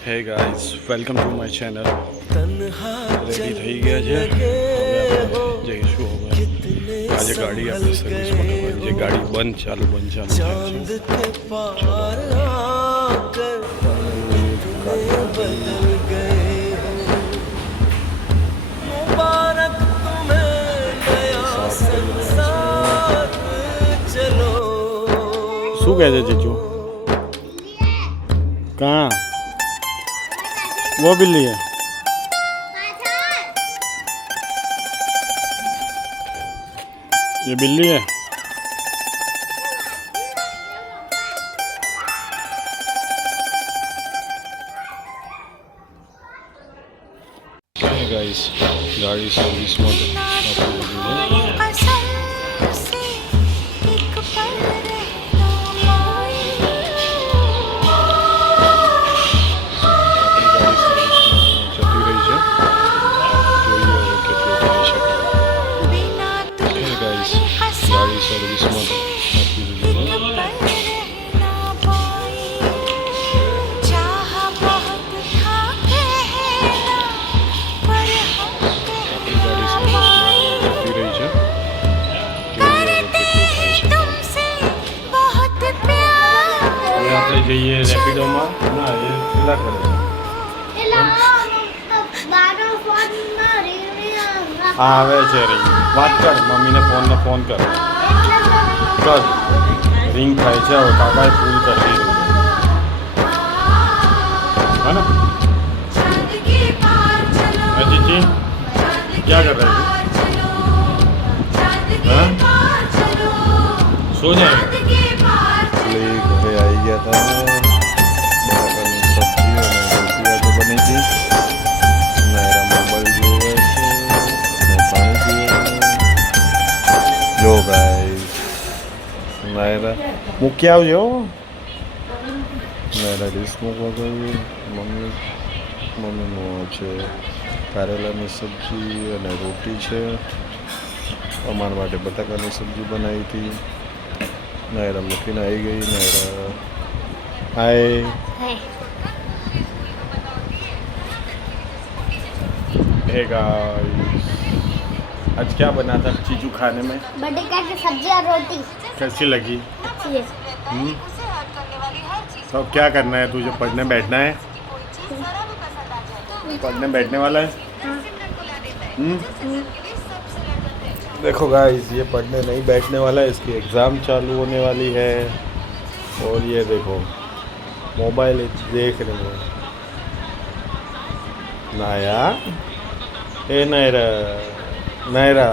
hey guys welcome to my channel ready થઈ ગયા છે હવે આપણે જઈશું હવે આજે ગાડી આપણે સર્વિસમાં કરવાની છે ગાડી બંધ ચાલુ થાય ચલો શું કહે છે જીજુ कहाँ वो बिल्ली है ये बिल्ली है गाइस गाड़ी सर्विस में गाड़ी सर्विस में જઈએ રેપિડોમાં ના એ પેલા કરે હા આવે છે રિંગ વાત કર મમ્મીને ફોન કર કર રિંગ થાય છે હવે કાકાએ ફૂલ કરી દીધું है ना अजीत क्या कर रहे हैं सो जाए घरे आई गया था बटाकाની સબ્જી અને રોટલી આજે બની હતી નાયરા મોબાઈલ જોવે છે અને પાણી પીવે જો ગાઈસ નાયરા મૂકી આવજો નાયરા ડીશ મૂકવા ગઈ મમ્મીનું છે કારેલાની સબ્જી અને રોટી છે અમારા માટે બટાકાની સબ્જી બનાવી હતી नायरा मूकीने आई गई नायरा हाय हे गाइस आज क्या बना था चीजू खाने में बटेका की सब्जी और रोटी कैसी लगी अच्छी है तो क्या करना है तुझे पढ़ने बैठना है पढ़ने बैठने वाला है देखो गाइस ये पढ़ने नहीं बैठने वाला है इसकी एग्ज़ाम चालू होने वाली है और ये देखो मोबाइल देख रहे हैं नाया ए नायरा नायरा